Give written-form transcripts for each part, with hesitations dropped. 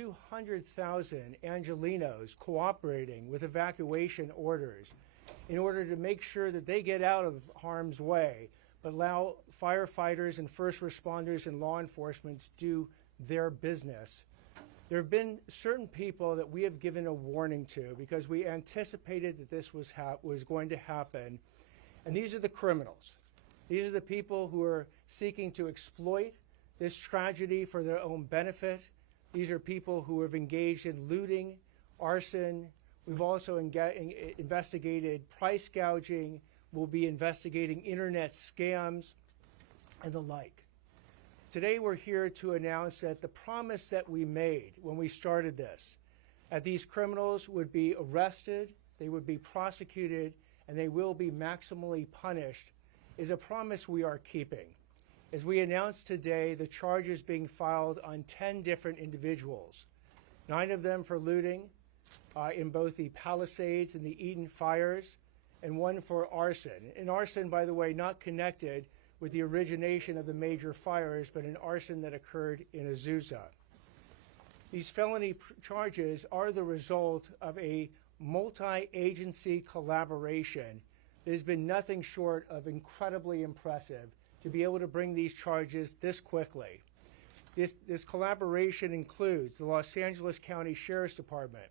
200,000 Angelenos cooperating with evacuation orders in order to make sure that they get out of harm's way, but allow firefighters and first responders and law enforcement to do their business. There have been certain people that we have given a warning to because we anticipated that this was going to happen. And these are the criminals. These are the people who are seeking to exploit this tragedy for their own benefit. These are people who have engaged in looting, arson. We've also investigated price gouging. We'll be investigating internet scams and the like. Today we're here to announce that the promise that we made when we started this, that these criminals would be arrested, they would be prosecuted, and they will be maximally punished, is a promise we are keeping. As we announced today, the charges being filed on 10 different individuals, 9 of them for looting in both the Palisades and the Eden fires, and 1 for arson. And arson, by the way, not connected with the origination of the major fires, but an arson that occurred in Azusa. These felony charges are the result of a multi-agency collaboration that has been nothing short of incredibly impressive to be able to bring these charges this quickly. This collaboration includes the Los Angeles County Sheriff's Department,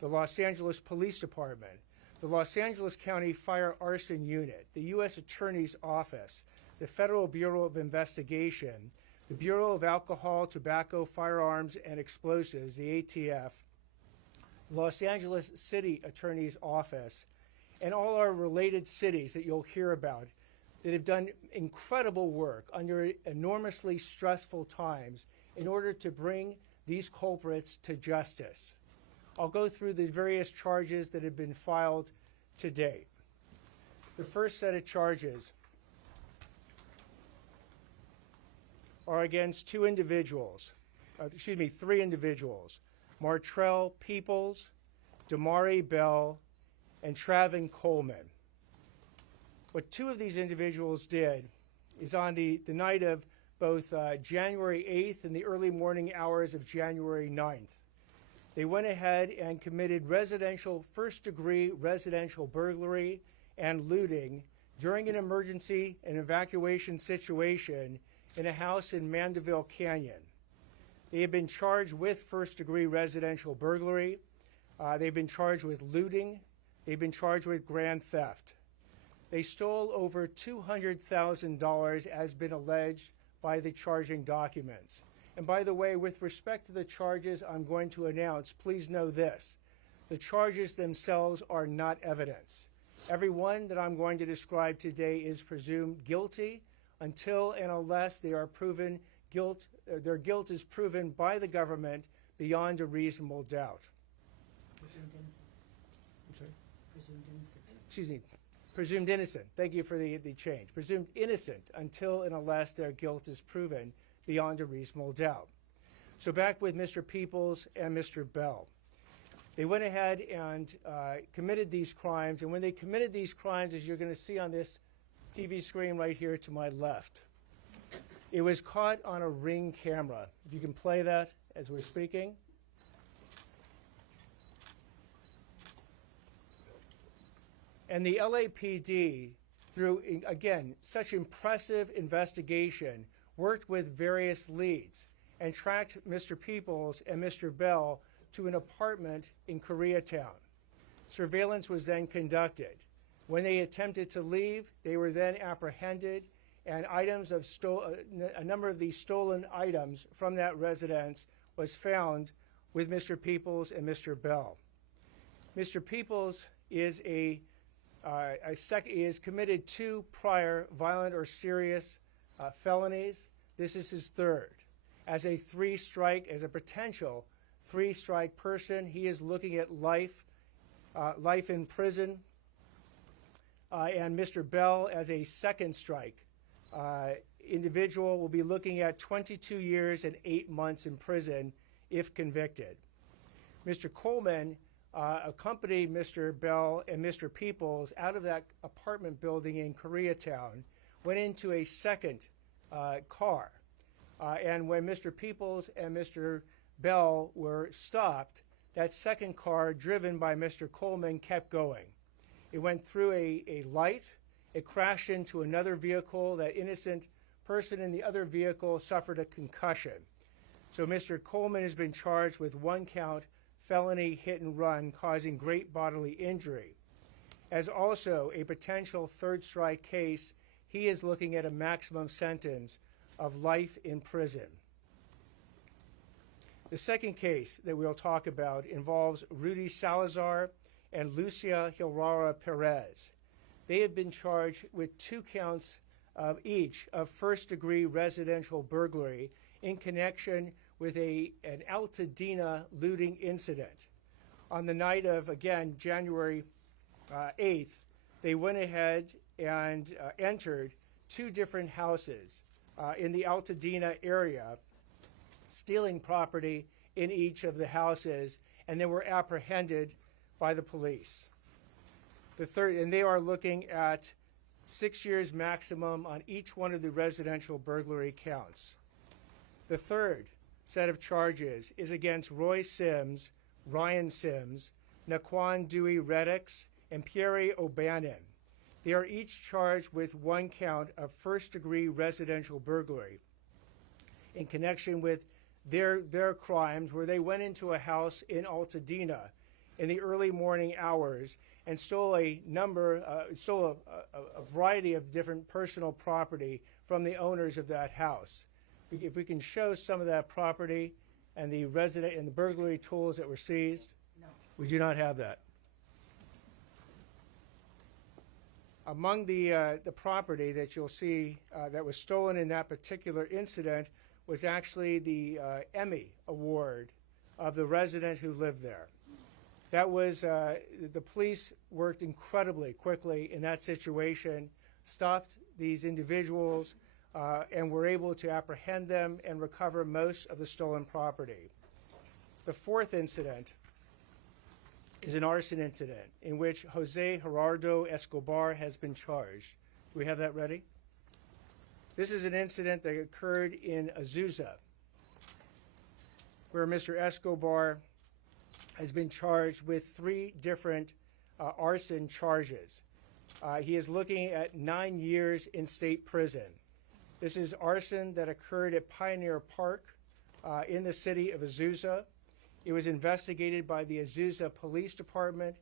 the Los Angeles Police Department, the Los Angeles County Fire Arson Unit, the U.S. Attorney's Office, the Federal Bureau of Investigation, the Bureau of Alcohol, Tobacco, Firearms, and Explosives, the ATF, the Los Angeles City Attorney's Office, and all our related cities that you'll hear about that have done incredible work under enormously stressful times in order to bring these culprits to justice. I'll go through the various charges that have been filed to date. The first set of charges are against 3 individuals, Martrell Peoples, Damari Bell, and Travin Coleman. What 2 of these individuals did is on the night of both January 8th and the early morning hours of January 9th, they went ahead and committed first-degree residential burglary and looting during an emergency and evacuation situation in a house in Mandeville Canyon. They have been charged with first-degree residential burglary. They've been charged with looting. They've been charged with grand theft. They stole over $200,000 as been alleged by the charging documents. And by the way, with respect to the charges I'm going to announce, please know this. The charges themselves are not evidence. Every one that I'm going to describe today is presumed guilty until and unless they are proven their guilt is proven by the government beyond a reasonable doubt. Presumed innocent. I'm sorry? Presumed innocent. Excuse me. Presumed innocent. Thank you for the change. Presumed innocent until and unless their guilt is proven beyond a reasonable doubt. So back with Mr. Peoples and Mr. Bell. They went ahead and committed these crimes, and when they committed these crimes, as you're going to see on this TV screen right here to my left, it was caught on a Ring camera. If you can play that as we're speaking. And the LAPD, through, again, such impressive investigation, worked with various leads and tracked Mr. Peoples and Mr. Bell to an apartment in Koreatown. Surveillance was then conducted. When they attempted to leave, they were then apprehended, and a number of these stolen items from that residence was found with Mr. Peoples and Mr. Bell. Mr. Peoples is is committed 2 prior violent or serious felonies. This is his 3rd. As a potential 3-strike person, he is looking at life in prison. And Mr. Bell, as a 2nd strike individual, will be looking at 22 years and 8 months in prison if convicted. Mr. Coleman accompanied Mr. Bell and Mr. Peoples out of that apartment building in Koreatown, went into a 2nd car. And when Mr. Peoples and Mr. bell were stopped, that second car, driven by Mr. Coleman, kept going. It went through a light. It crashed into another vehicle. That innocent person in the other vehicle suffered a concussion. So Mr. Coleman has been charged with 1-count felony hit and run causing great bodily injury. As also a potential third strike case, he is looking at a maximum sentence of life in prison. The second case that we'll talk about involves Rudy Salazar and Lucia Hilrara Perez. They have been charged with 2 counts of each of first-degree residential burglary in connection with an Altadena looting incident. On the night of, again, January 8th, they went ahead and entered 2 different houses in the Altadena area, stealing property in each of the houses, and they were apprehended by the police. And they are looking at 6 years maximum on each one of the residential burglary counts. The third set of charges is against Roy Sims, Ryan Sims, Naquan Dewey Reddix, and Pierre O'Bannon. They are each charged with 1 count of first-degree residential burglary in connection with their crimes, where they went into a house in Altadena in the early morning hours and stole a variety of different personal property from the owners of that house. If we can show some of that property and the burglary tools that were seized. No. We do not have that. Among the property that you'll see that was stolen in that particular incident was actually the Emmy Award of the resident who lived there. That was, the police worked incredibly quickly in that situation, stopped these individuals, and were able to apprehend them and recover most of the stolen property. The fourth incident is an arson incident in which Jose Gerardo Escobar has been charged. Do we have that ready? This is an incident that occurred in Azusa, where Mr. Escobar has been charged with 3 different arson charges. He is looking at 9 years in state prison. This is arson that occurred at Pioneer Park in the city of Azusa. It was investigated by the Azusa Police Department,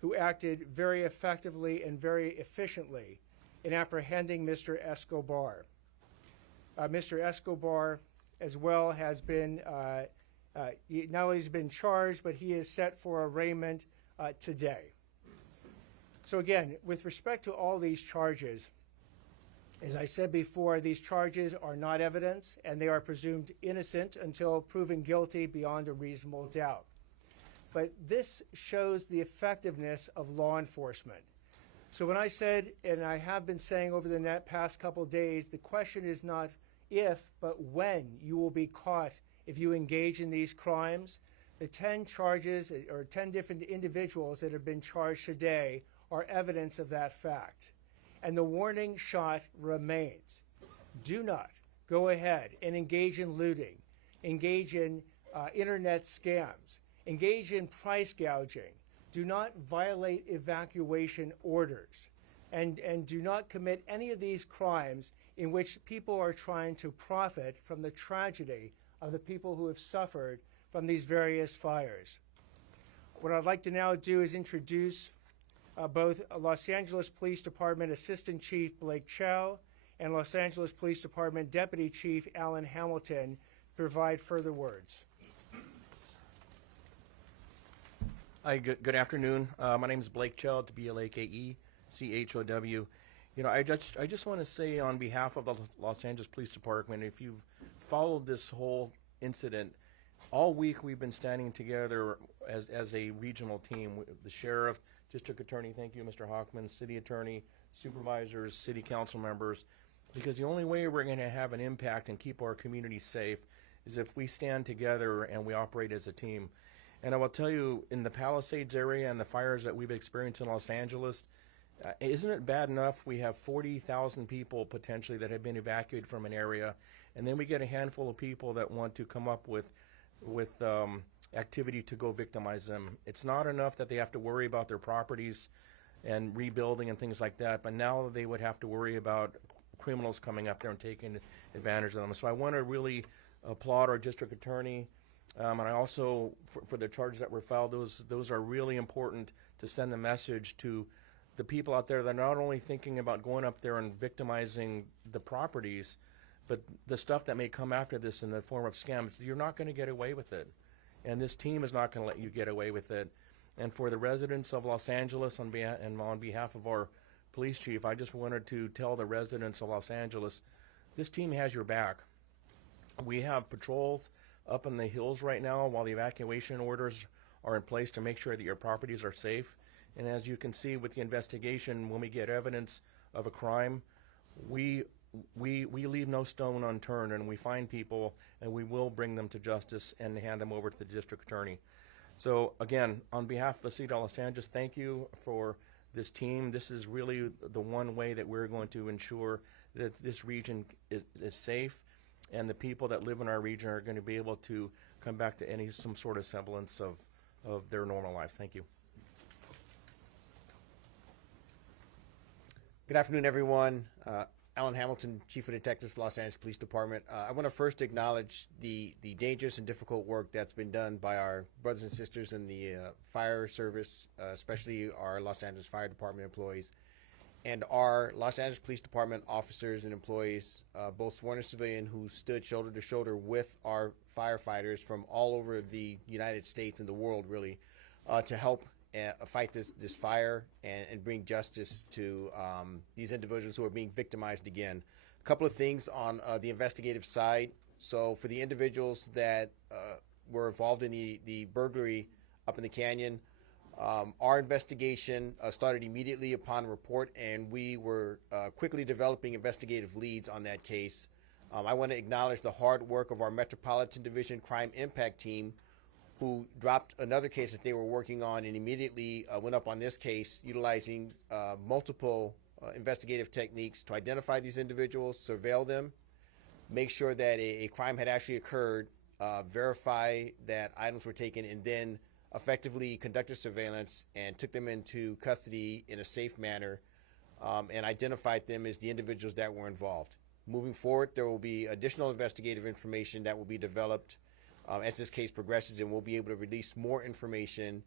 who acted very effectively and very efficiently in apprehending Mr. Escobar. Mr. Escobar, as well, has been, not only has been charged, but he is set for arraignment today. So again, with respect to all these charges, as I said before, these charges are not evidence, and they are presumed innocent until proven guilty beyond a reasonable doubt. But this shows the effectiveness of law enforcement. So when I said, and I have been saying over the past couple days, the question is not if, but when you will be caught if you engage in these crimes. The 10 charges, or 10 different individuals that have been charged today, are evidence of that fact. And the warning shot remains. Do not go ahead and engage in looting, engage in internet scams, engage in price gouging. Do not violate evacuation orders, and do not commit any of these crimes in which people are trying to profit from the tragedy of the people who have suffered from these various fires. What I'd like to now do is introduce both Los Angeles Police Department Assistant Chief Blake Chow and Los Angeles Police Department Deputy Chief Alan Hamilton to provide further words. Hi, good afternoon. My name is Blake Chow, BLAKECHOW. You know, I just want to say on behalf of the Los Angeles Police Department, if you've followed this whole incident, all week we've been standing together as a regional team. The sheriff, district attorney, thank you, Mr. Hochman, city attorney, supervisors, city council members, because the only way we're going to have an impact and keep our community safe is if we stand together and we operate as a team. And I will tell you, in the Palisades area and the fires that we've experienced in Los Angeles, isn't it bad enough we have 40,000 people potentially that have been evacuated from an area, and then we get a handful of people that want to come up with activity to go victimize them. It's not enough that they have to worry about their properties and rebuilding and things like that, but now they would have to worry about criminals coming up there and taking advantage of them. So I want to really applaud our district attorney, and I also, for the charges that were filed, those are really important to send the message to the people out there that are not only thinking about going up there and victimizing the properties, but the stuff that may come after this in the form of scams. You're not going to get away with it, and this team is not going to let you get away with it. And for the residents of Los Angeles, on behalf of our police chief, I just wanted to tell the residents of Los Angeles, this team has your back. We have patrols up in the hills right now while the evacuation orders are in place to make sure that your properties are safe. And as you can see with the investigation, when we get evidence of a crime, we leave no stone unturned, and we find people, and we will bring them to justice and hand them over to the district attorney. So again, on behalf of the city of Los Angeles, thank you for this team. This is really the one way that we're going to ensure that this region is safe, and the people that live in our region are going to be able to come back to some sort of semblance of their normal lives. Thank you. Good afternoon, everyone. Alan Hamilton, Chief of Detectives, Los Angeles Police Department. I want to first acknowledge the dangerous and difficult work that's been done by our brothers and sisters in the fire service, especially our Los Angeles Fire Department employees, and our Los Angeles Police Department officers and employees, both sworn and civilian, who stood shoulder to shoulder with our firefighters from all over the United States and the world, really, to help fight this fire and bring justice to these individuals who are being victimized again. A couple of things on the investigative side. So for the individuals that were involved in the burglary up in the canyon, our investigation started immediately upon report, and we were quickly developing investigative leads on that case. I want to acknowledge the hard work of our Metropolitan Division Crime Impact Team, who dropped another case that they were working on and immediately went up on this case, utilizing multiple investigative techniques to identify these individuals, surveil them, make sure that a crime had actually occurred, verify that items were taken, and then effectively conducted surveillance and took them into custody in a safe manner, and identified them as the individuals that were involved. Moving forward, there will be additional investigative information that will be developed as this case progresses, and we'll be able to release more information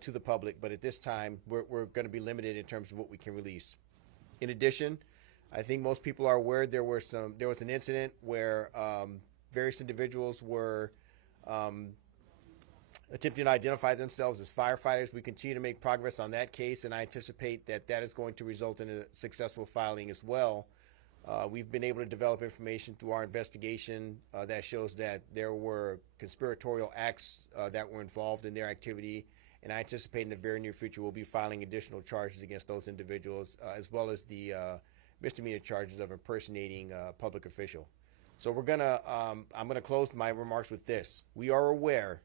to the public. But at this time, we're going to be limited in terms of what we can release. In addition, I think most people are aware there was an incident where various individuals were attempting to identify themselves as firefighters. We continue to make progress on that case, and I anticipate that is going to result in a successful filing as well. We've been able to develop information through our investigation that shows that there were conspiratorial acts that were involved in their activity, and I anticipate in the very near future we'll be filing additional charges against those individuals, as well as the misdemeanor charges of impersonating a public official. So I'm gonna close my remarks with this. We are aware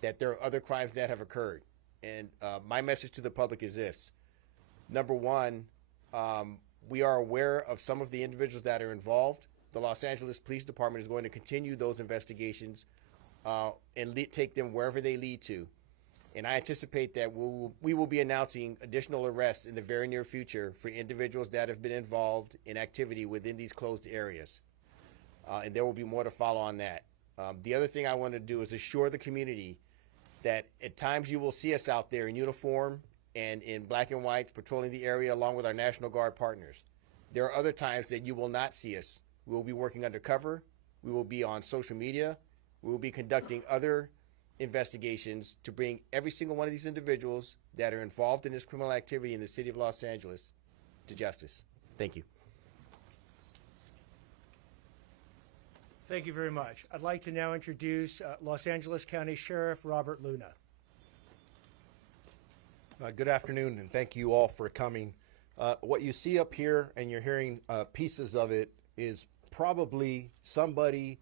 that there are other crimes that have occurred, and my message to the public is this. Number one, we are aware of some of the individuals that are involved. The Los Angeles Police Department is going to continue those investigations and take them wherever they lead to. And I anticipate that we will be announcing additional arrests in the very near future for individuals that have been involved in activity within these closed areas. And there will be more to follow on that. The other thing I want to do is assure the community that at times you will see us out there in uniform and in black and white patrolling the area along with our National Guard partners. There are other times that you will not see us. We will be working undercover. We will be on social media. We will be conducting other investigations to bring every single one of these individuals that are involved in this criminal activity in the city of Los Angeles to justice. Thank you. Thank you very much. I'd like to now introduce Los Angeles County Sheriff Robert Luna. Good afternoon, and thank you all for coming. What you see up here, and you're hearing pieces of it, is probably somebody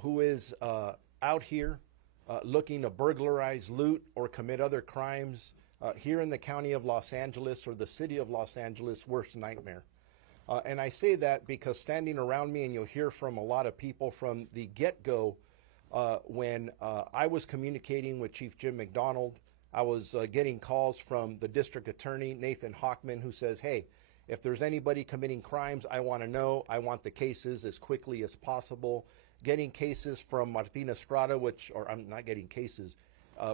who is out here looking to burglarize, loot, or commit other crimes here in the county of Los Angeles, or the city of Los Angeles' worst nightmare. And I say that because standing around me, and you'll hear from a lot of people from the get-go, when I was communicating with Chief Jim McDonald, I was getting calls from the district attorney, Nathan Hochman, who says, hey, if there's anybody committing crimes, I want to know. I want the cases as quickly as possible. Getting cases from Martin Estrada, or I'm not getting cases,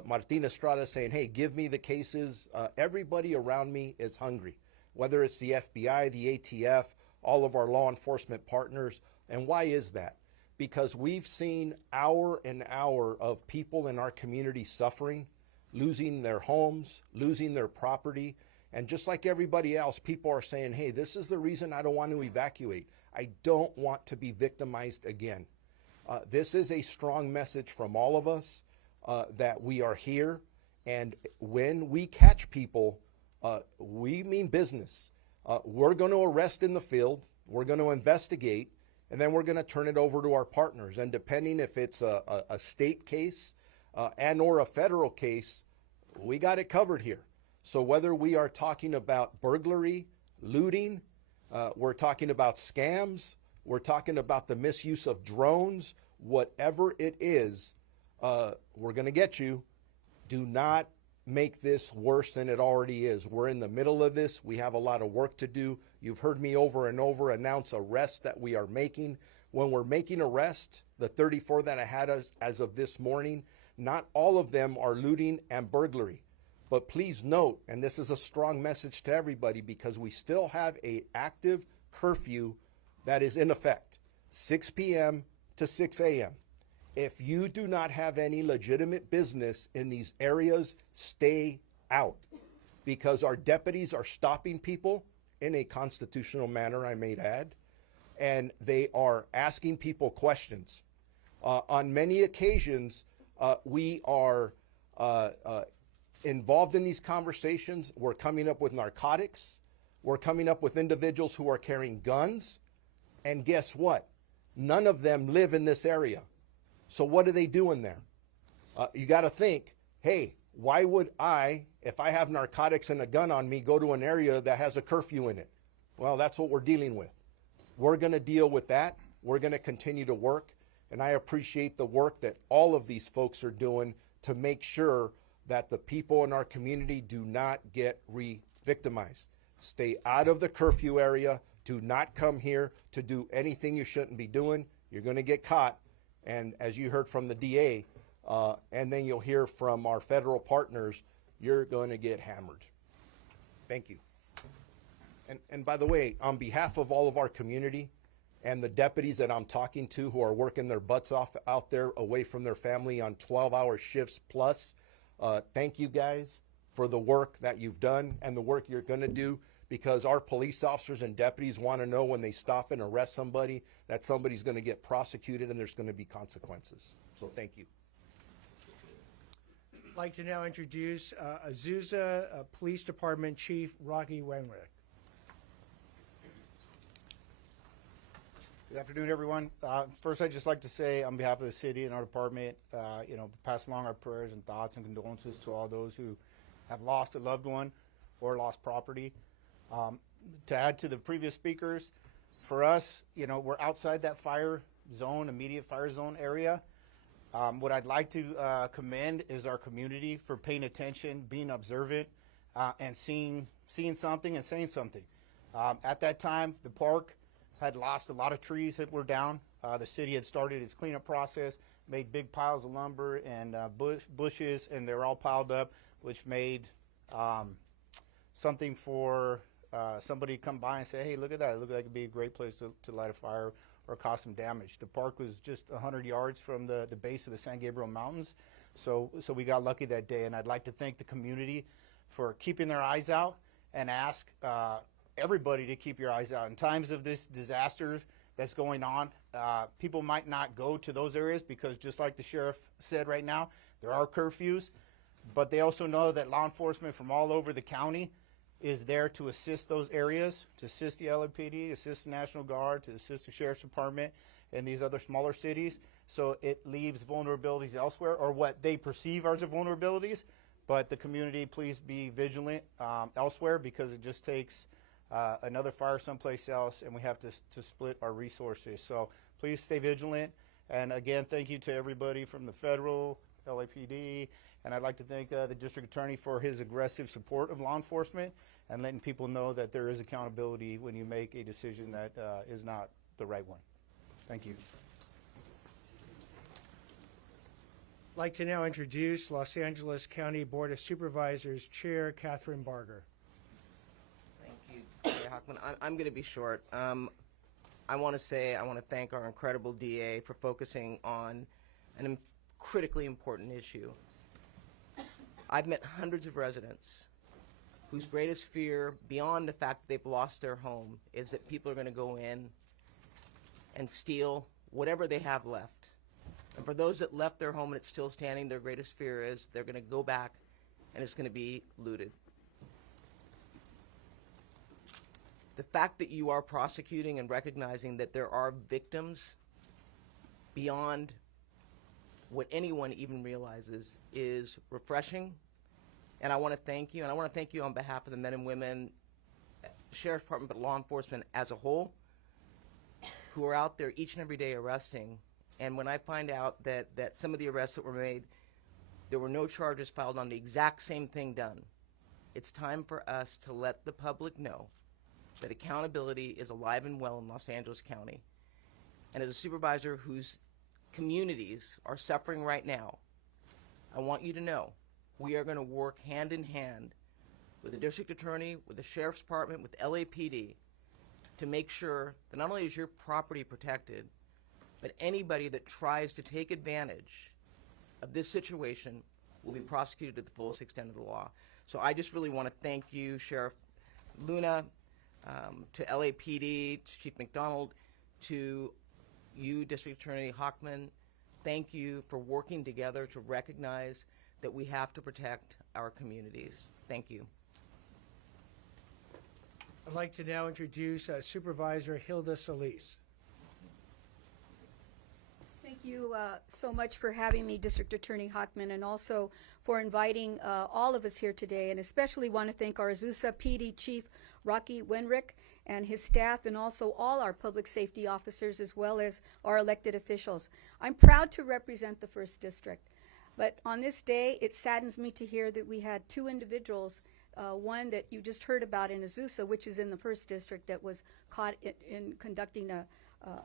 Martin Estrada saying, hey, give me the cases. Everybody around me is hungry, whether it's the FBI, the ATF, all of our law enforcement partners. And why is that? Because we've seen hour and hour of people in our community suffering, losing their homes, losing their property. And just like everybody else, people are saying, hey, this is the reason I don't want to evacuate. I don't want to be victimized again. This is a strong message from all of us that we are here. And when we catch people, we mean business. We're going to arrest in the field. We're going to investigate. And then we're going to turn it over to our partners. And depending if it's a state case and or a federal case, we got it covered here. So whether we are talking about burglary, looting, we're talking about scams, we're talking about the misuse of drones, whatever it is, we're going to get you. Do not make this worse than it already is. We're in the middle of this. We have a lot of work to do. You've heard me over and over announce arrests that we are making. When we're making arrests, the 34 that I had as of this morning, not all of them are looting and burglary. But please note, and this is a strong message to everybody, because we still have an active curfew that is in effect, 6 p.m. to 6 a.m. If you do not have any legitimate business in these areas, stay out, because our deputies are stopping people in a constitutional manner, I may add, and they are asking people questions. On many occasions, we are involved in these conversations. We're coming up with narcotics. We're coming up with individuals who are carrying guns. And guess what? None of them live in this area. So what are they doing there? You got to think, hey, why would I, if I have narcotics and a gun on me, go to an area that has a curfew in it? Well, that's what we're dealing with. We're going to deal with that. We're going to continue to work. And I appreciate the work that all of these folks are doing to make sure that the people in our community do not get re-victimized. Stay out of the curfew area. Do not come here to do anything you shouldn't be doing. You're going to get caught. And as you heard from the DA, and then you'll hear from our federal partners, you're going to get hammered. Thank you. And by the way, on behalf of all of our community and the deputies that I'm talking to who are working their butts off out there away from their family on 12-hour shifts plus, thank you guys for the work that you've done and the work you're going to do, because our police officers and deputies want to know when they stop and arrest somebody that somebody's going to get prosecuted and there's going to be consequences. So thank you. I'd like to now introduce Azusa Police Department Chief Rocky Wenwick. Good afternoon, everyone. First, I'd just like to say, on behalf of the city and our department, pass along our prayers and thoughts and condolences to all those who have lost a loved one or lost property. To add to the previous speakers, for us, we're outside that fire zone, immediate fire zone area. What I'd like to commend is our community for paying attention, being observant, and seeing something and saying something. At that time, the park had lost a lot of trees that were down. The city had started its cleanup process, made big piles of lumber and bushes, and they're all piled up, which made something for somebody to come by and say, hey, look at that. It looked like it'd be a great place to light a fire or cause some damage. The park was just 100 yards from the base of the San Gabriel Mountains, so we got lucky that day. And I'd like to thank the community for keeping their eyes out and ask everybody to keep your eyes out. In times of this disaster that's going on, people might not go to those areas because, just like the sheriff said right now, there are curfews, but they also know that law enforcement from all over the county is there to assist those areas, to assist the LAPD, assist the National Guard, to assist the Sheriff's Department and these other smaller cities. So it leaves vulnerabilities elsewhere, or what they perceive as vulnerabilities. But the community, please be vigilant elsewhere, because it just takes another fire someplace else, and we have to split our resources. So please stay vigilant And again, thank you to everybody from the federal, LAPD, and I'd like to thank the district attorney for his aggressive support of law enforcement and letting people know that there is accountability when you make a decision that is not the right one. Thank you. I'd like to now introduce Los Angeles County Board of Supervisors Chair Catherine Barger. Thank you, Mayor Hochman. I'm going to be short. I want to thank our incredible DA for focusing on an critically important issue. I've met hundreds of residents whose greatest fear, beyond the fact that they've lost their home, is that people are going to go in and steal whatever they have left. And for those that left their home and it's still standing, their greatest fear is they're going to go back and it's going to be looted. The fact that you are prosecuting and recognizing that there are victims beyond what anyone even realizes is refreshing. And I want to thank you, and I want to thank you on behalf of the men and women, Sheriff's Department, but law enforcement as a whole, who are out there each and every day arresting. And when I find out that some of the arrests that were made, there were no charges filed on the exact same thing done, it's time for us to let the public know that accountability is alive and well in Los Angeles County. And as a supervisor whose communities are suffering right now, I want you to know we are going to work hand in hand with the district attorney, with the sheriff's department, with LAPD to make sure that not only is your property protected, but anybody that tries to take advantage of this situation will be prosecuted to the fullest extent of the law. So I just really want to thank you, Sheriff Luna, to LAPD, to Chief McDonald, to you, District Attorney Hochman. Thank you for working together to recognize that we have to protect our communities. Thank you. I'd like to now introduce Supervisor Hilda Solis. Thank you so much for having me, District Attorney Hochman, and also for inviting all of us here today, and especially want to thank our Azusa PD Chief Rocky Wenrick and his staff, and also all our public safety officers as well as our elected officials. I'm proud to represent the 1st District, but on this day it saddens me to hear that we had 2 individuals, one that you just heard about in Azusa, which is in the 1st District, that was caught in conducting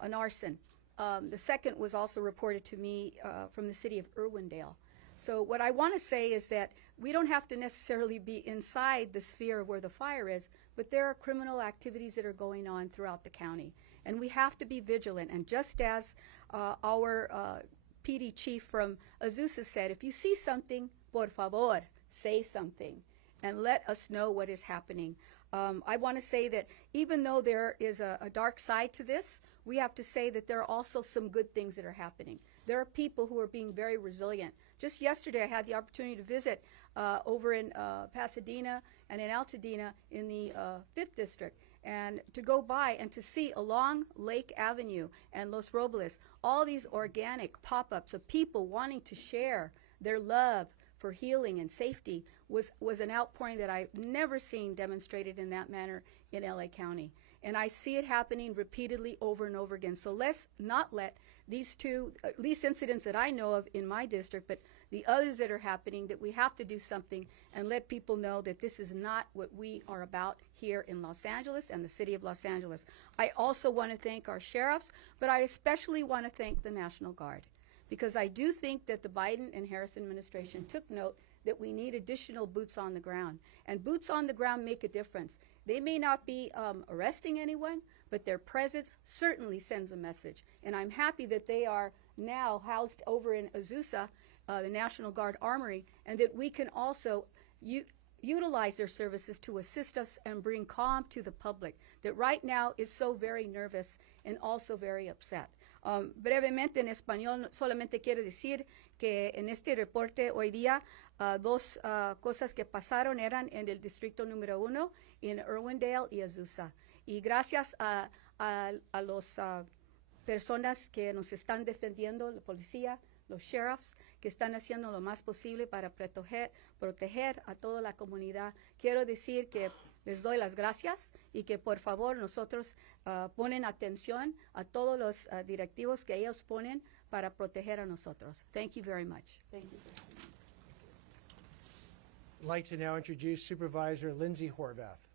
an arson. The second was also reported to me from the city of Irwindale. So what I want to say is that we don't have to necessarily be inside the sphere of where the fire is, but there are criminal activities that are going on throughout the county. And we have to be vigilant. And just as our PD chief from Azusa said, if you see something, por favor, say something and let us know what is happening. I want to say that even though there is a dark side to this, we have to say that there are also some good things that are happening. There are people who are being very resilient. Just yesterday, I had the opportunity to visit over in Pasadena and in Altadena in the 5th District, and to go by and to see along Lake Avenue and Los Robles all these organic pop-ups of people wanting to share their love for healing and safety was an outpouring that I've never seen demonstrated in that manner in LA County. And I see it happening repeatedly over and over again. So let's not let these 2, at least incidents that I know of in my district, but the others that are happening, that we have to do something and let people know that this is not what we are about here in Los Angeles and the city of Los Angeles. I also want to thank our sheriffs, but I especially want to thank the National Guard, because I do think that the Biden and Harris administration took note that we need additional boots on the ground. And boots on the ground make a difference. They may not be arresting anyone, but their presence certainly sends a message. And I'm happy that they are now housed over in Azusa, the National Guard Armory, and that we can also utilize their services to assist us and bring calm to the public that right now is so very nervous and also very upset. Brevemente en español, solamente quiero decir que en este reporte hoy día 2 cosas que pasaron eran en el distrito número 1, en Irwindale y Azusa. Y gracias a las personas que nos están defendiendo, la policía, los sheriffs, que están haciendo lo más posible para proteger a toda la comunidad. Quiero decir que les doy las gracias y que por favor nosotros ponen atención a todos los directivos que ellos ponen para proteger a nosotros. Thank you very much. Thank you. I'd like to now introduce Supervisor Lindsay Horvath.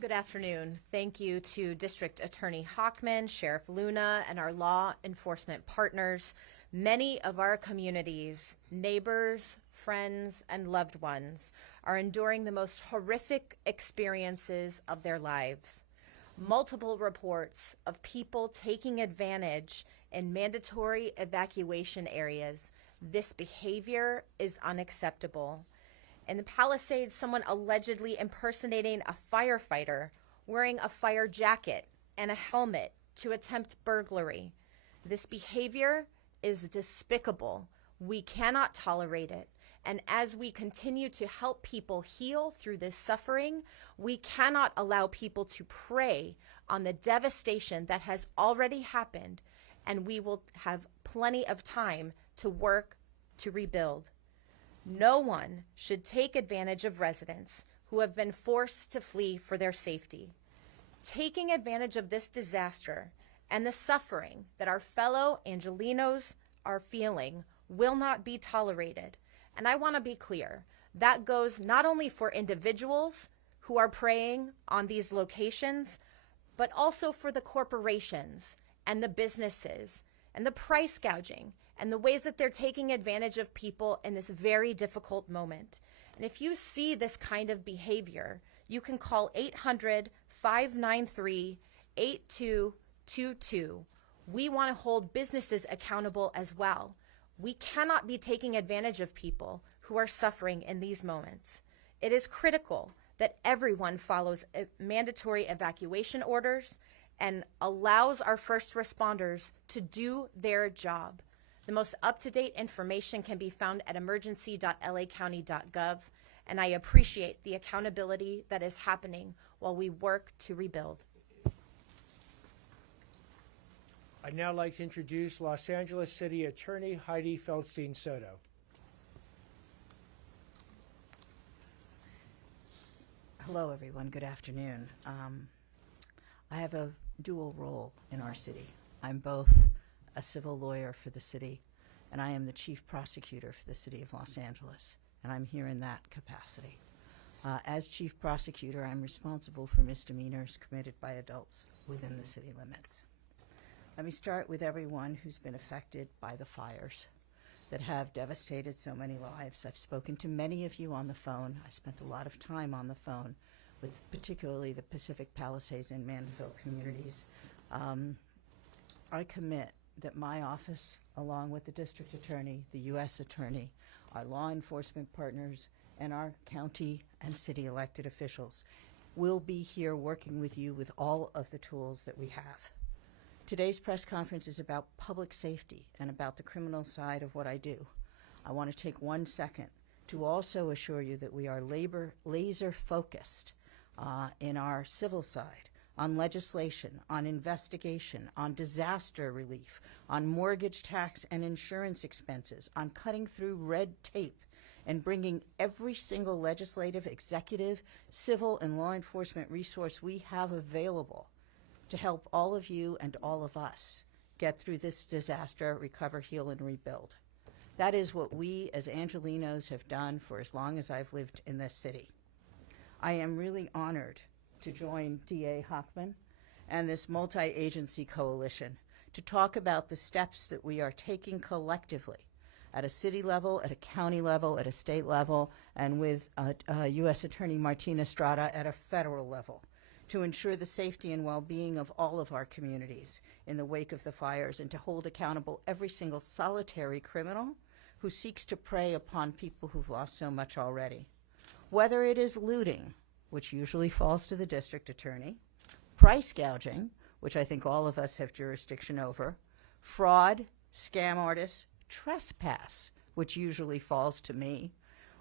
Good afternoon. Thank you to District Attorney Hochman, Sheriff Luna, and our law enforcement partners. Many of our communities, neighbors, friends, and loved ones are enduring the most horrific experiences of their lives. Multiple reports of people taking advantage in mandatory evacuation areas. This behavior is unacceptable. In the Palisades, someone allegedly impersonating a firefighter, wearing a fire jacket and a helmet to attempt burglary. This behavior is despicable. We cannot tolerate it. And as we continue to help people heal through this suffering, we cannot allow people to prey on the devastation that has already happened, and we will have plenty of time to work to rebuild. No one should take advantage of residents who have been forced to flee for their safety. Taking advantage of this disaster and the suffering that our fellow Angelenos are feeling will not be tolerated. And I want to be clear, that goes not only for individuals who are preying on these locations, but also for the corporations and the businesses and the price gouging and the ways that they're taking advantage of people in this very difficult moment. And if you see this kind of behavior, you can call 800-593-8222. We want to hold businesses accountable as well. We cannot be taking advantage of people who are suffering in these moments. It is critical that everyone follows mandatory evacuation orders and allows our first responders to do their job. The most up-to-date information can be found at emergency.lacounty.gov, and I appreciate the accountability that is happening while we work to rebuild. I'd now like to introduce Los Angeles City Attorney Heidi Feldstein Soto. Hello, everyone. Good afternoon. I have a dual role in our city. I'm both a civil lawyer for the city, and I am the chief prosecutor for the city of Los Angeles, and I'm here in that capacity. As chief prosecutor, I'm responsible for misdemeanors committed by adults within the city limits. Let me start with everyone who's been affected by the fires that have devastated so many lives. I've spoken to many of you on the phone. I spent a lot of time on the phone with particularly the Pacific Palisades and Mandeville communities. I commit that my office, along with the district attorney, the U.S. attorney, our law enforcement partners, and our county and city elected officials, will be here working with you with all of the tools that we have. Today's press conference is about public safety and about the criminal side of what I do. I want to take 1 second to also assure you that we are laser focused in our civil side on legislation, on investigation, on disaster relief, on mortgage tax and insurance expenses, on cutting through red tape and bringing every single legislative, executive, civil, and law enforcement resource we have available to help all of you and all of us get through this disaster, recover, heal, and rebuild. That is what we as Angelenos have done for as long as I've lived in this city. I am really honored to join DA Hochman and this multi-agency coalition to talk about the steps that we are taking collectively at a city level, at a county level, at a state level, and with U.S. Attorney Martina Estrada at a federal level to ensure the safety and well-being of all of our communities in the wake of the fires, and to hold accountable every single solitary criminal who seeks to prey upon people who've lost so much already. Whether it is looting, which usually falls to the district attorney, price gouging, which I think all of us have jurisdiction over, fraud, scam artists, trespass, which usually falls to me,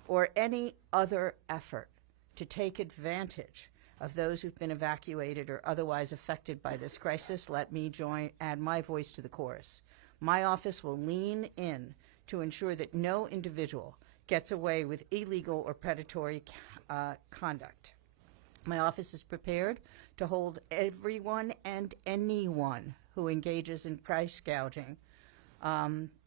or any other effort to take advantage of those who've been evacuated or otherwise affected by this crisis, let me add my voice to the chorus. My office will lean in to ensure that no individual gets away with illegal or predatory conduct. My office is prepared to hold everyone and anyone who engages in price gouging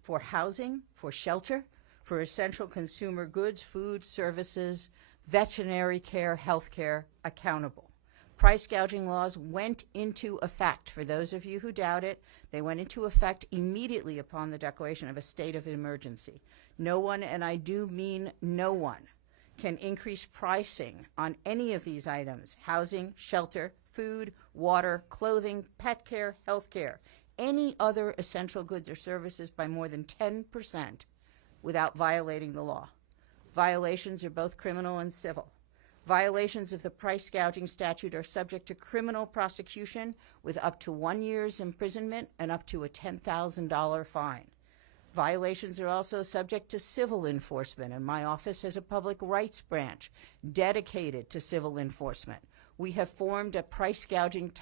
for housing, for shelter, for essential consumer goods, food, services, veterinary care, health care, accountable. Price gouging laws went into effect. For those of you who doubt it, they went into effect immediately upon the declaration of a state of emergency. No one, and I do mean no one, can increase pricing on any of these items: housing, shelter, food, water, clothing, pet care, health care, any other essential goods or services by more than 10% without violating the law. Violations are both criminal and civil. Violations of the price gouging statute are subject to criminal prosecution with up to 1 year's imprisonment and up to a $10,000 fine. Violations are also subject to civil enforcement, and my office has a public rights branch dedicated to civil enforcement. We have formed a price gouging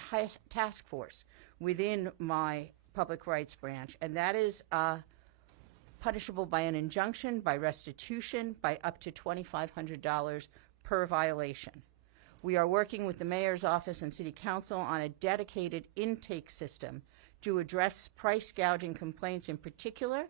task force within my public rights branch, and that is punishable by an injunction, by restitution, by up to $2,500 per violation. We are working with the mayor's office and city council on a dedicated intake system to address price gouging complaints in particular,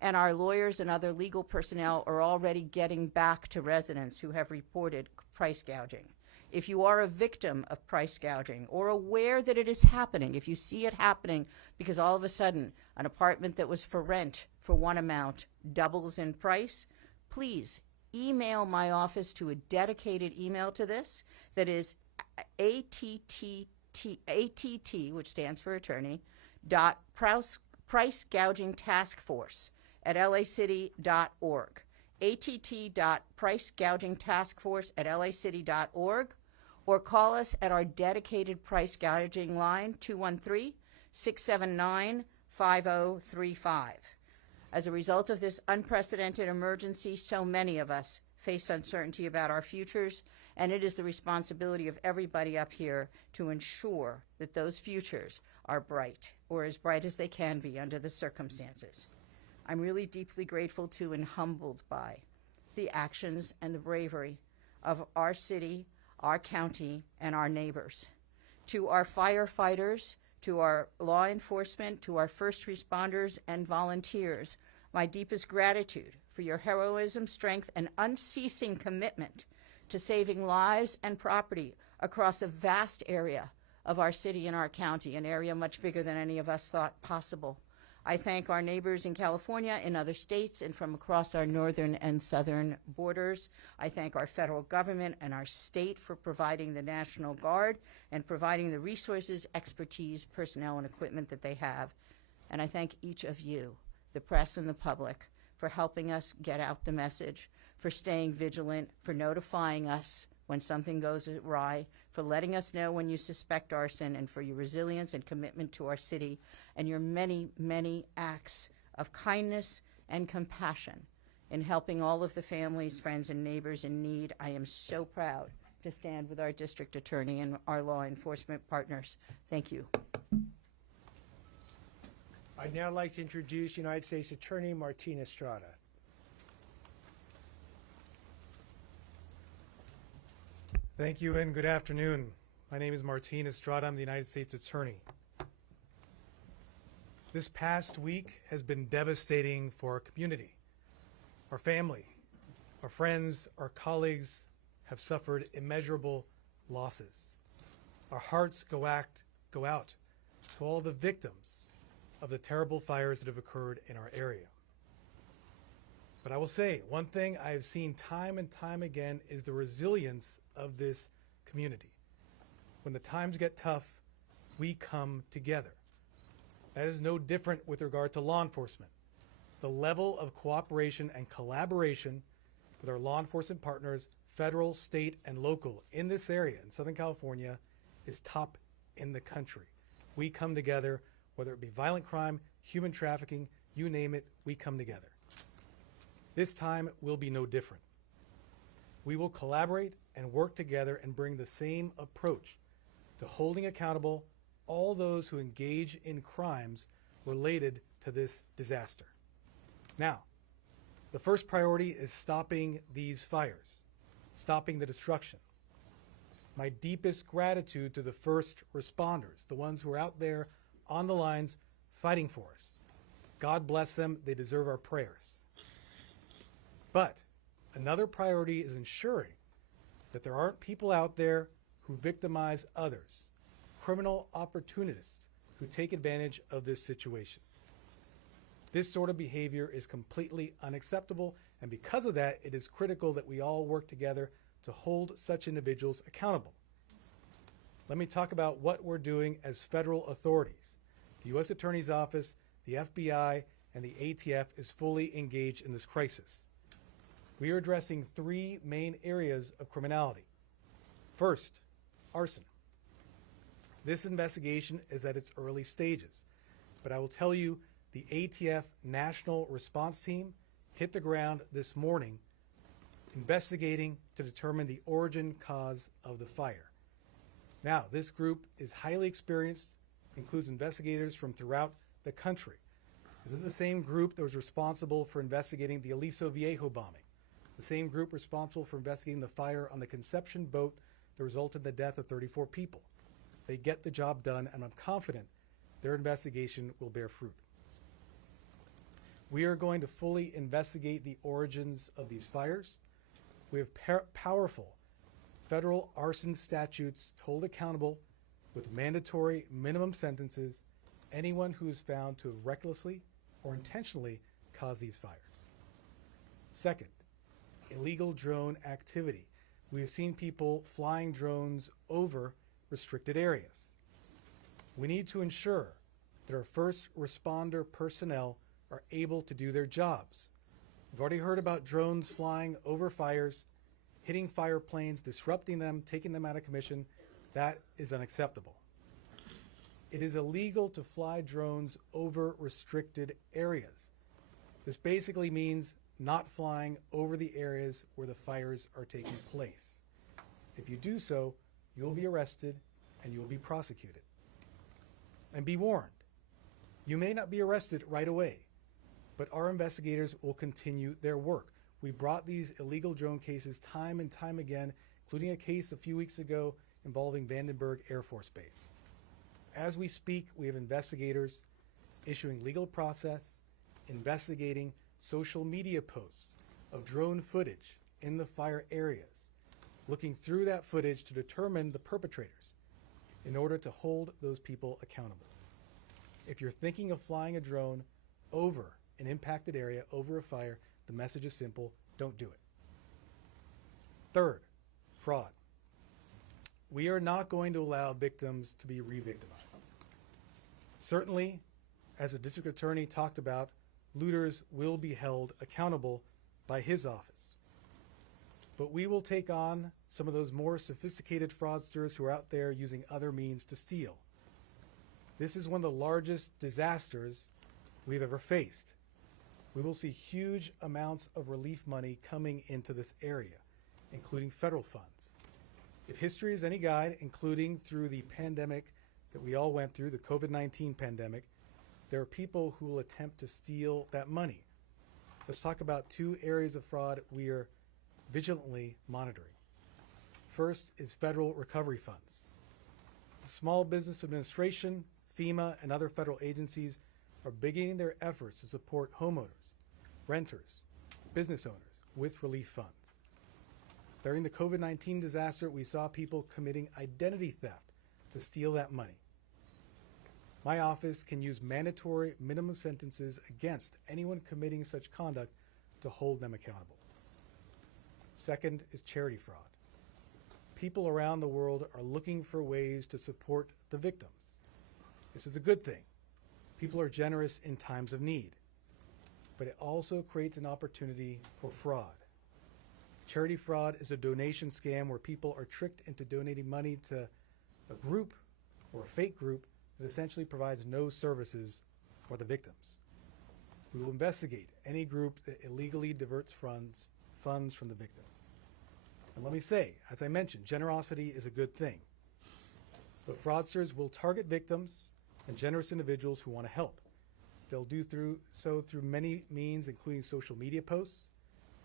and our lawyers and other legal personnel are already getting back to residents who have reported price gouging. If you are a victim of price gouging or aware that it is happening, if you see it happening because all of a sudden an apartment that was for rent for one amount doubles in price, please email my office to a dedicated email to this that is ATT, which stands for attorney, dot price gouging task force at lacity.org. att.pricegougingtaskforce at lacity.org, or call us at our dedicated price gouging line, 213-679-5035. As a result of this unprecedented emergency, so many of us face uncertainty about our futures, and it is the responsibility of everybody up here to ensure that those futures are bright, or as bright as they can be under the circumstances. I'm really deeply grateful to and humbled by the actions and the bravery of our city, our county, and our neighbors. To our firefighters, to our law enforcement, to our first responders and volunteers, my deepest gratitude for your heroism, strength, and unceasing commitment to saving lives and property across a vast area of our city and our county, an area much bigger than any of us thought possible. I thank our neighbors in California, in other states, and from across our northern and southern borders. I thank our federal government and our state for providing the National Guard and providing the resources, expertise, personnel, and equipment that they have. And I thank each of you, the press and the public, for helping us get out the message, for staying vigilant, for notifying us when something goes awry, for letting us know when you suspect arson, and for your resilience and commitment to our city, and your many, many acts of kindness and compassion in helping all of the families, friends, and neighbors in need. I am so proud to stand with our district attorney and our law enforcement partners. Thank you. I'd now like to introduce United States Attorney Martina Estrada. Thank you and good afternoon. My name is Martin Estrada. I'm the United States Attorney. This past week has been devastating for our community. Our family, our friends, our colleagues have suffered immeasurable losses. Our hearts go out to all the victims of the terrible fires that have occurred in our area. But I will say, one thing I have seen time and time again is the resilience of this community. When the times get tough, we come together. That is no different with regard to law enforcement. The level of cooperation and collaboration with our law enforcement partners, federal, state, and local in this area in Southern California is top in the country. We come together, whether it be violent crime, human trafficking, you name it, we come together. This time will be no different. We will collaborate and work together and bring the same approach to holding accountable all those who engage in crimes related to this disaster. Now, the first priority is stopping these fires, stopping the destruction. My deepest gratitude to the first responders, the ones who are out there on the lines fighting for us. God bless them. They deserve our prayers. But another priority is ensuring that there aren't people out there who victimize others, criminal opportunists who take advantage of this situation. This sort of behavior is completely unacceptable, and because of that, it is critical that we all work together to hold such individuals accountable. Let me talk about what we're doing as federal authorities. The U.S. Attorney's Office, the FBI, and the ATF is fully engaged in this crisis. We are addressing three main areas of criminality. First, arson. This investigation is at its early stages, but I will tell you the ATF National Response Team hit the ground this morning investigating to determine the origin cause of the fire. Now, this group is highly experienced, includes investigators from throughout the country. This is the same group that was responsible for investigating the Aliso Viejo bombing, the same group responsible for investigating the fire on the Conception boat that resulted in the death of 34 people. They get the job done, and I'm confident their investigation will bear fruit. We are going to fully investigate the origins of these fires. We have powerful federal arson statutes to hold accountable with mandatory minimum sentences anyone who is found to have recklessly or intentionally caused these fires. Second, illegal drone activity. We have seen people flying drones over restricted areas. We need to ensure that our first responder personnel are able to do their jobs. We've already heard about drones flying over fires, hitting fire planes, disrupting them, taking them out of commission. That is unacceptable. It is illegal to fly drones over restricted areas. This basically means not flying over the areas where the fires are taking place. If you do so, you'll be arrested and you will be prosecuted. And be warned, you may not be arrested right away, but our investigators will continue their work. We brought these illegal drone cases time and time again, including a case a few weeks ago involving Vandenberg Air Force Base. As we speak, we have investigators issuing legal process, investigating social media posts of drone footage in the fire areas, looking through that footage to determine the perpetrators in order to hold those people accountable. If you're thinking of flying a drone over an impacted area, over a fire, the message is simple: don't do it. Third, fraud. We are not going to allow victims to be re-victimized. Certainly, as the district attorney talked about, looters will be held accountable by his office. But we will take on some of those more sophisticated fraudsters who are out there using other means to steal. This is one of the largest disasters we've ever faced. We will see huge amounts of relief money coming into this area, including federal funds. If history is any guide, including through the pandemic that we all went through, the COVID-19 pandemic, there are people who will attempt to steal that money. Let's talk about two areas of fraud we are vigilantly monitoring. First is federal recovery funds. The Small Business Administration, FEMA, and other federal agencies are beginning their efforts to support homeowners, renters, business owners with relief funds. During the COVID-19 disaster, we saw people committing identity theft to steal that money. My office can use mandatory minimum sentences against anyone committing such conduct to hold them accountable. Second is charity fraud. People around the world are looking for ways to support the victims. This is a good thing. People are generous in times of need, but it also creates an opportunity for fraud. Charity fraud is a donation scam where people are tricked into donating money to a group or a fake group that essentially provides no services for the victims. We will investigate any group that illegally diverts funds from the victims. And let me say, as I mentioned, generosity is a good thing. But fraudsters will target victims and generous individuals who want to help. They'll do so through many means, including social media posts,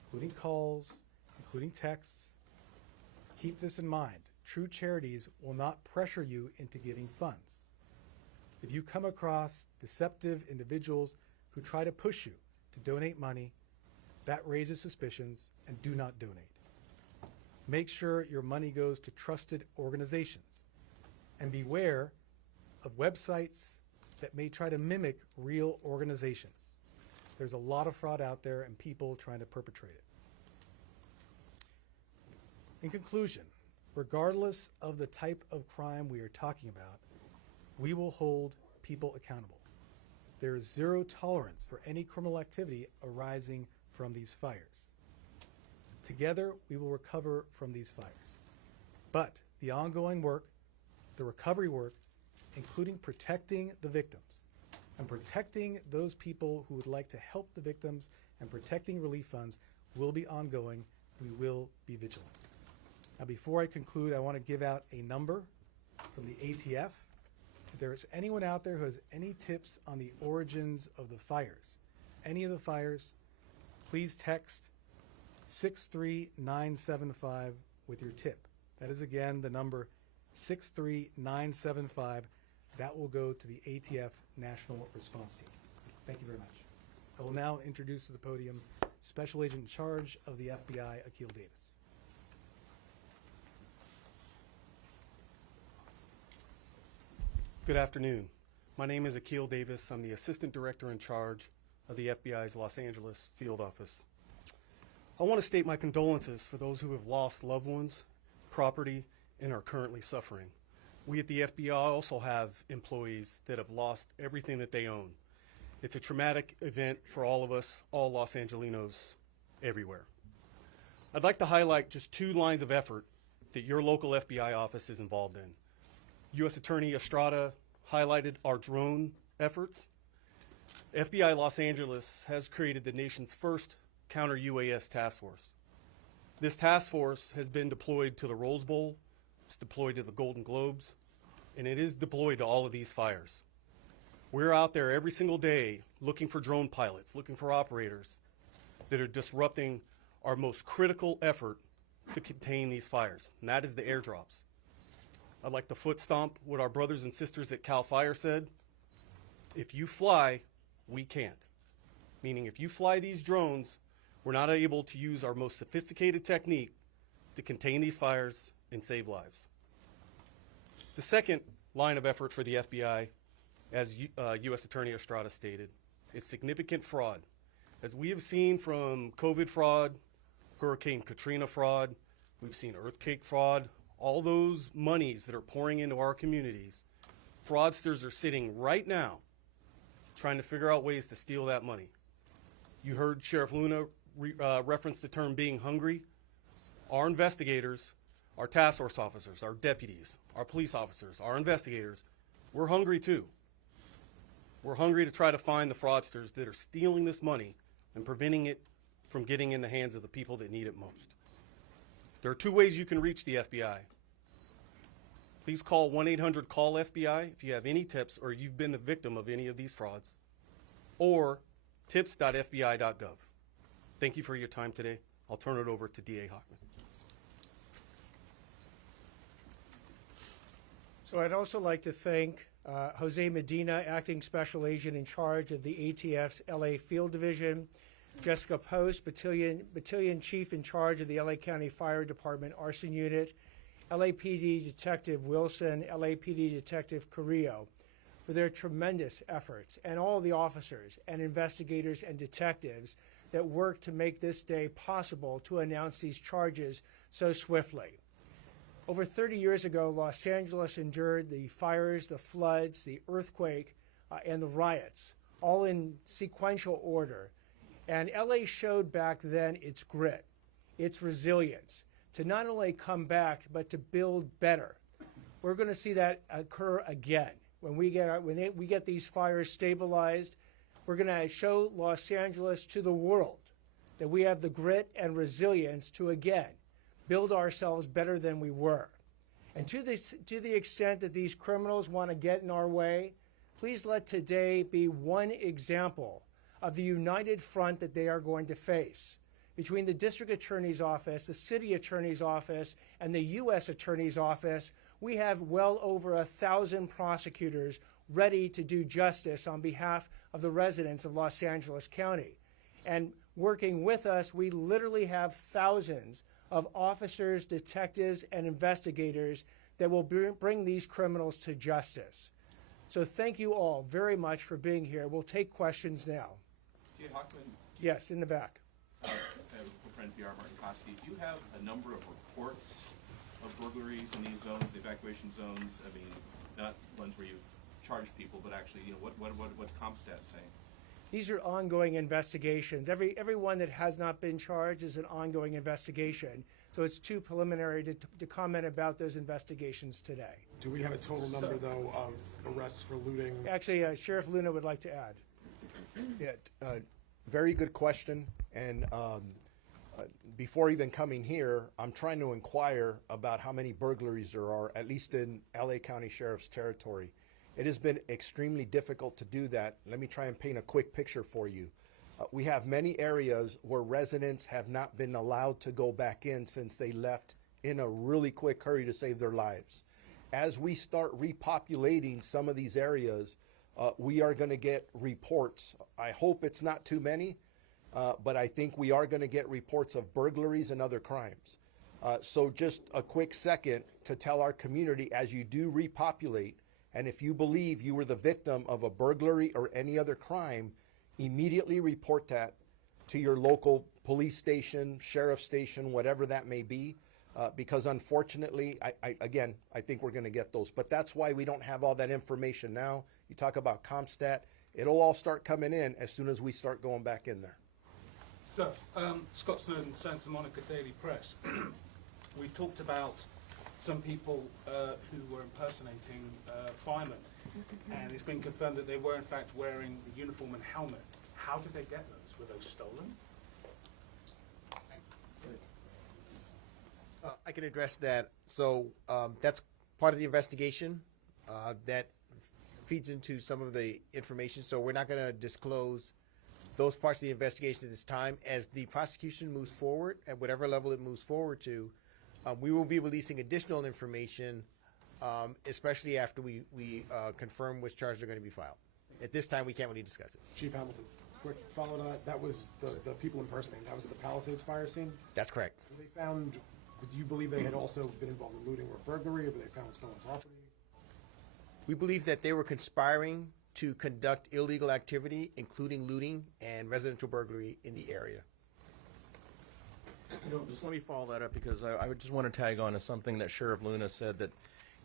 including calls, including texts. Keep this in mind. True charities will not pressure you into giving funds. If you come across deceptive individuals who try to push you to donate money, that raises suspicions, and do not donate. Make sure your money goes to trusted organizations, and beware of websites that may try to mimic real organizations. There's a lot of fraud out there and people trying to perpetrate it. In conclusion, regardless of the type of crime we are talking about, we will hold people accountable. There is zero tolerance for any criminal activity arising from these fires. Together, we will recover from these fires. But the ongoing work, the recovery work, including protecting the victims and protecting those people who would like to help the victims and protecting relief funds, will be ongoing. We will be vigilant. Now, before I conclude, I want to give out a number from the ATF. If there is anyone out there who has any tips on the origins of the fires, any of the fires, please text 63975 with your tip. That is, again, the number 63975. That will go to the ATF National Response Team. Thank you very much. I will now introduce to the podium Special Agent in charge of the FBI, Akil Davis. Good afternoon. My name is Akil Davis. I'm the Assistant Director in charge of the FBI's Los Angeles Field Office. I want to state my condolences for those who have lost loved ones, property, and are currently suffering. We at the FBI also have employees that have lost everything that they own. It's a traumatic event for all of us, all Los Angelinos, everywhere. I'd like to highlight just 2 lines of effort that your local FBI office is involved in. U.S. Attorney Estrada highlighted our drone efforts. FBI Los Angeles has created the nation's first counter-UAS task force. This task force has been deployed to the Rose Bowl, it's deployed to the Golden Globes, and it is deployed to all of these fires. We're out there every single day looking for drone pilots, looking for operators that are disrupting our most critical effort to contain these fires, and that is the airdrops. I'd like to foot stomp what our brothers and sisters at CAL FIRE said. If you fly, we can't. Meaning if you fly these drones, we're not able to use our most sophisticated technique to contain these fires and save lives. The second line of effort for the FBI, as U.S. Attorney Estrada stated, is significant fraud. As we have seen from COVID fraud, Hurricane Katrina fraud, we've seen earthquake fraud, all those monies that are pouring into our communities, fraudsters are sitting right now trying to figure out ways to steal that money. You heard Sheriff Luna reference the term being hungry. Our investigators, our task force officers, our deputies, our police officers, our investigators, we're hungry too. We're hungry to try to find the fraudsters that are stealing this money and preventing it from getting in the hands of the people that need it most. There are 2 ways you can reach the FBI. Please call 1-800-CALL-FBI if you have any tips or you've been the victim of any of these frauds, or tips.fbi.gov. Thank you for your time today. I'll turn it over to DA Hochman. So I'd also like to thank Jose Medina, Acting Special Agent in charge of the ATF's LA Field Division, Jessica Post, Battalion Chief in charge of the LA County Fire Department Arson Unit, LAPD Detective Wilson, LAPD Detective Carrillo, for their tremendous efforts, and all the officers and investigators and detectives that worked to make this day possible to announce these charges so swiftly. Over 30 years ago, Los Angeles endured the fires, the floods, the earthquake, and the riots, all in sequential order. And LA showed back then its grit, its resilience, to not only come back, but to build better. We're going to see that occur again. When we get these fires stabilized, we're going to show Los Angeles to the world that we have the grit and resilience to again build ourselves better than we were. And to the extent that these criminals want to get in our way, please let today be one example of the united front that they are going to face. Between the District Attorney's Office, the City Attorney's Office, and the U.S. Attorney's Office, we have well over 1,000 prosecutors ready to do justice on behalf of the residents of Los Angeles County. And working with us, we literally have thousands of officers, detectives, and investigators that will bring these criminals to justice. So thank you all very much for being here. We'll take questions now. Jay Hochman, Yes, in the back. friend PR Martin Koski, do you have a number of reports of burglaries in these zones, the evacuation zones? I mean, not ones where you charge people, but actually, you know, what's CompStat saying? These are ongoing investigations. Every one that has not been charged is an ongoing investigation. So it's too preliminary to comment about those investigations today. Do we have a total number, though, of arrests for looting? Actually, Sheriff Luna would like to add. Yeah, very good question. And before even coming here, I'm trying to inquire about how many burglaries there are, at least in LA County Sheriff's territory. It has been extremely difficult to do that. Let me try and paint a quick picture for you. We have many areas where residents have not been allowed to go back in since they left in a really quick hurry to save their lives. As we start repopulating some of these areas, we are going to get reports. I hope it's not too many, but I think we are going to get reports of burglaries and other crimes. So just a quick second to tell our community, as you do repopulate, and if you believe you were the victim of a burglary or any other crime, immediately report that to your local police station, sheriff station, whatever that may be, because unfortunately, I think we're going to get those. But that's why we don't have all that information now. You talk about CompStat, it'll all start coming in as soon as we start going back in there. So, Scott Snowden, Santa Monica Daily Press. We've talked about some people who were impersonating firemen, and it's been confirmed that they were in fact wearing the uniform and helmet. How did they get those? Were those stolen? I can address that. So that's part of the investigation that feeds into some of the information. So we're not going to disclose those parts of the investigation at this time. As the prosecution moves forward, at whatever level it moves forward to, we will be releasing additional information, especially after we confirm which charges are going to be filed. At this time, we can't really discuss it. Chief Hamilton, quick follow to that. That was the people impersonating. That was at the Palisades fire scene? That's correct. They found, do you believe they had also been involved in looting or burglary, or they found stolen property? We believe that they were conspiring to conduct illegal activity, including looting and residential burglary in the area. You know, just let me follow that up, because I would just want to tag on to something that Sheriff Luna said, that,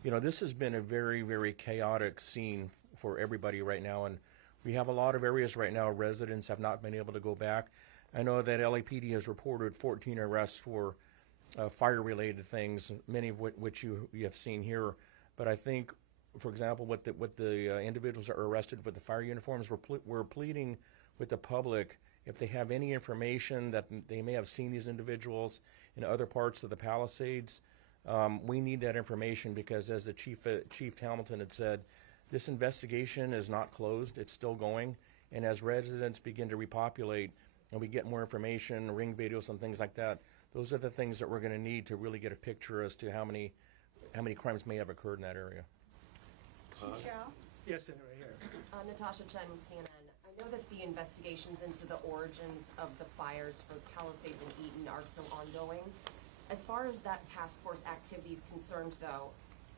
you know, this has been a very, very chaotic scene for everybody right now, and we have a lot of areas right now residents have not been able to go back. I know that LAPD has reported 14 arrests for fire-related things, many of which you have seen here. But I think, for example, what the individuals that are arrested with the fire uniforms, we're pleading with the public, if they have any information that they may have seen these individuals in other parts of the Palisades, we need that information, because as the Chief Hamilton had said, this investigation is not closed, it's still going. And as residents begin to repopulate and we get more information, ring videos and things like that, those are the things that we're going to need to really get a picture as to how many crimes may have occurred in that area. Cheryl? Yes, right here. Natasha Chen with CNN. I know that the investigations into the origins of the fires for Palisades and Eaton are still ongoing. As far as that task force activity is concerned, though,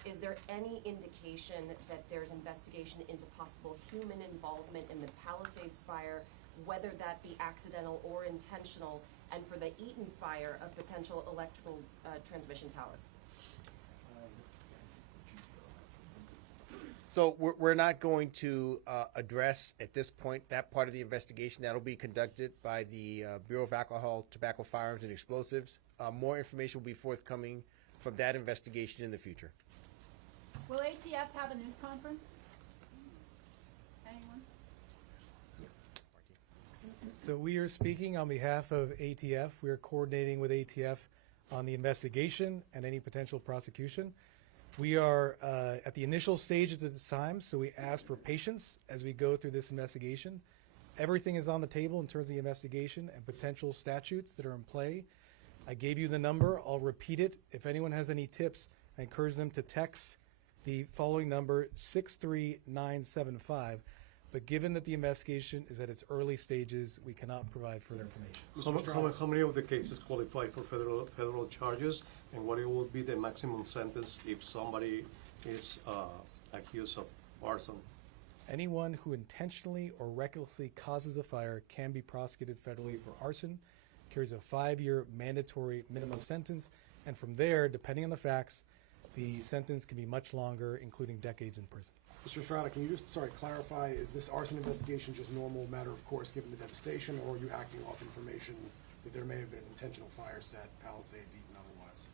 is there any indication that there's investigation into possible human involvement in the Palisades fire, whether that be accidental or intentional, and for the Eaton fire, a potential electrical transmission tower? So we're not going to address at this point that part of the investigation. That'll be conducted by the Bureau of Alcohol, Tobacco, Firearms, and Explosives. More information will be forthcoming from that investigation in the future. Will ATF have a news conference? Anyone? So we are speaking on behalf of ATF. We are coordinating with ATF on the investigation and any potential prosecution. We are at the initial stages at this time, so we ask for patience as we go through this investigation. Everything is on the table in terms of the investigation and potential statutes that are in play. I gave you the number. I'll repeat it. If anyone has any tips, I encourage them to text the following number 63975, but given that the investigation is at its early stages, we cannot provide further information. How many of the cases qualify for federal charges, and what it would be the maximum sentence if somebody is accused of arson? Anyone who intentionally or recklessly causes a fire can be prosecuted federally for arson, carries a 5-year mandatory minimum sentence, and from there, depending on the facts, the sentence can be much longer, including decades in prison. Mr. Estrada, can you just, clarify, is this arson investigation just normal matter of course given the devastation, or are you acting off information that there may have been an intentional fire set, Palisades eaten otherwise?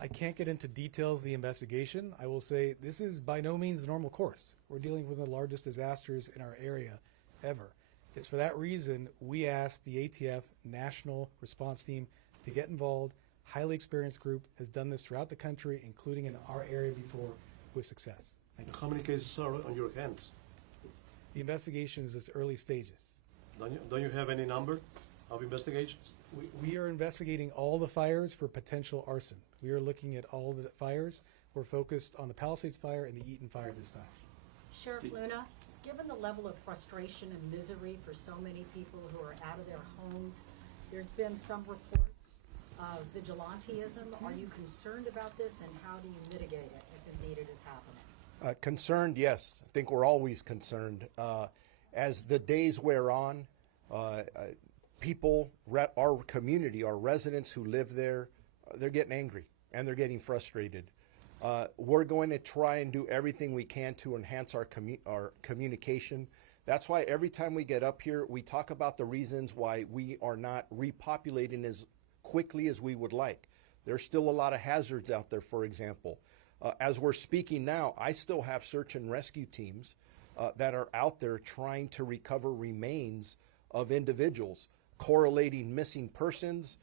I can't get into details of the investigation. I will say this is by no means the normal course. We're dealing with the largest disasters in our area ever. It's for that reason we asked the ATF National Response Team to get involved. Highly experienced group has done this throughout the country, including in our area before, with success. Thank you. How many cases are on your hands? The investigation is at early stages. Don't you have any number of investigations? We are investigating all the fires for potential arson. We are looking at all the fires. We're focused on the Palisades fire and the Eaton fire this time. Sheriff Luna, given the level of frustration and misery for so many people who are out of their homes, there's been some reports of vigilantism. Are you concerned about this, and how do you mitigate it if indeed it is happening? Concerned, yes. I think we're always concerned. As the days wear on, people, our community, our residents who live there, they're getting angry and they're getting frustrated. We're going to try and do everything we can to enhance our communication. That's why every time we get up here, we talk about the reasons why we are not repopulating as quickly as we would like. There's still a lot of hazards out there, for example. As we're speaking now, I still have search and rescue teams that are out there trying to recover remains of individuals, correlating missing persons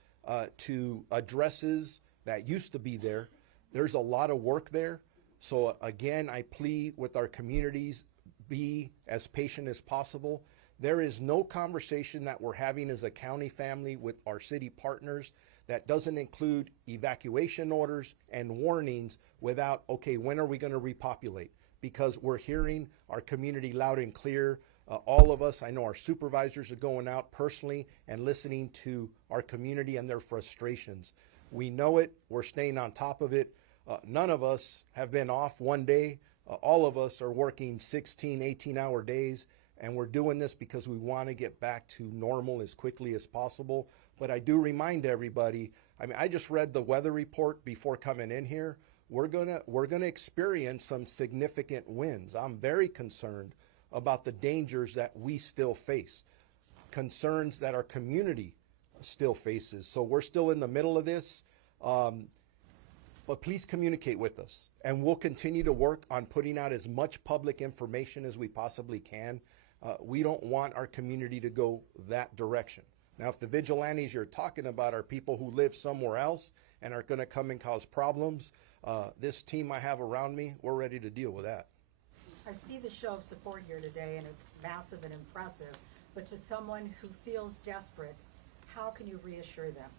to addresses that used to be there. There's a lot of work there. So again, I plead with our communities, be as patient as possible. There is no conversation that we're having as a county family with our city partners that doesn't include evacuation orders and warnings without, okay, when are we going to repopulate? Because we're hearing our community loud and clear. All of us, I know our supervisors are going out personally and listening to our community and their frustrations. We know it. We're staying on top of it. None of us have been off one day. All of us are working 16, 18-hour days, and we're doing this because we want to get back to normal as quickly as possible. But I do remind everybody, I mean, I just read the weather report before coming in here. We're gonna experience some significant winds. I'm very concerned about the dangers that we still face, concerns that our community still faces. So we're still in the middle of this, but please communicate with us, and we'll continue to work on putting out as much public information as we possibly can. We don't want our community to go that direction. Now, if the vigilantes you're talking about are people who live somewhere else and are going to come and cause problems, this team I have around me, we're ready to deal with that. I see the show of support here today, and it's massive and impressive, but to someone who feels desperate, how can you reassure them?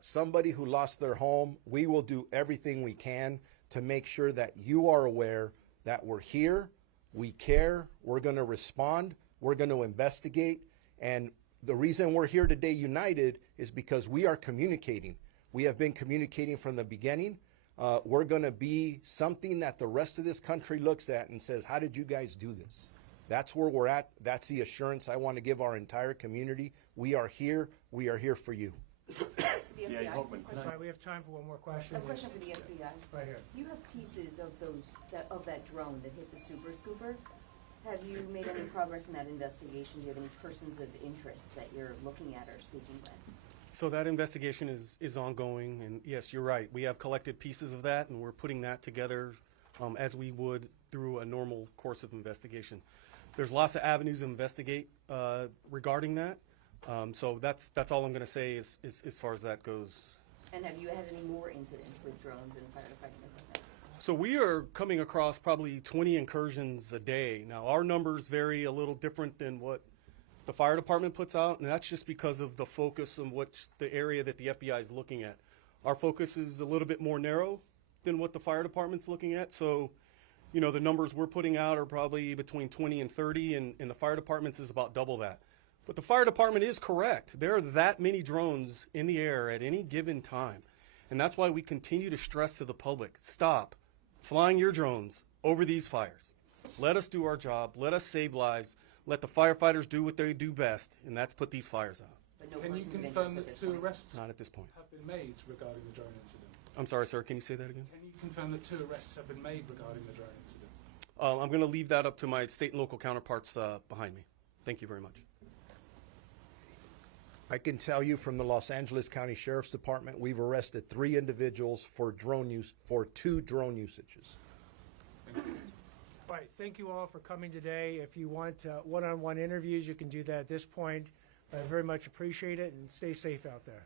Somebody who lost their home, we will do everything we can to make sure that you are aware that we're here, we care, we're going to respond, we're going to investigate, and the reason we're here today united is because we are communicating. We have been communicating from the beginning. We're going to be something that the rest of this country looks at and says, how did you guys do this? That's where we're at. That's the assurance I want to give our entire community. We are here. We are here for you. The DA Hochman, Right, we have time for one more question. A question for the FBI. Right here. You have pieces of that drone that hit the Super Scooper. Have you made any progress in that investigation? Do you have any persons of interest that you're looking at or speaking with? So that investigation is ongoing, and yes, you're right. We have collected pieces of that, and we're putting that together as we would through a normal course of investigation. There's lots of avenues to investigate regarding that. So that's all I'm going to say is as far as that goes. And have you had any more incidents with drones and firefighting like that? So we are coming across probably 20 incursions a day. Now, our numbers vary a little different than what the fire department puts out, and that's just because of the focus on the area that the FBI is looking at. Our focus is a little bit more narrow, than what the fire department's looking at. So, you know, the numbers we're putting out are probably between 20 and 30, and the fire department's is about double that. But the fire department is correct. There are that many drones in the air at any given time. And that's why we continue to stress to the public, stop flying your drones over these fires. Let us do our job. Let us save lives. Let the firefighters do what they do best, and that's put these fires out. But no Can you persons of confirm interest at that this 2 point. arrests Not at this point. have been made regarding the drone incident? I'm sorry, sir. Can you say that again? Can you confirm that 2 arrests have been made regarding the drone incident? I'm going to leave that up to my state and local counterparts behind me. Thank you very much. I can tell you from the Los Angeles County Sheriff's Department, we've arrested 3 individuals for drone use, for 2 drone usages. All right, thank you all for coming today. If you want one-on-one interviews, you can do that at this point. I very much appreciate it, and stay safe out there.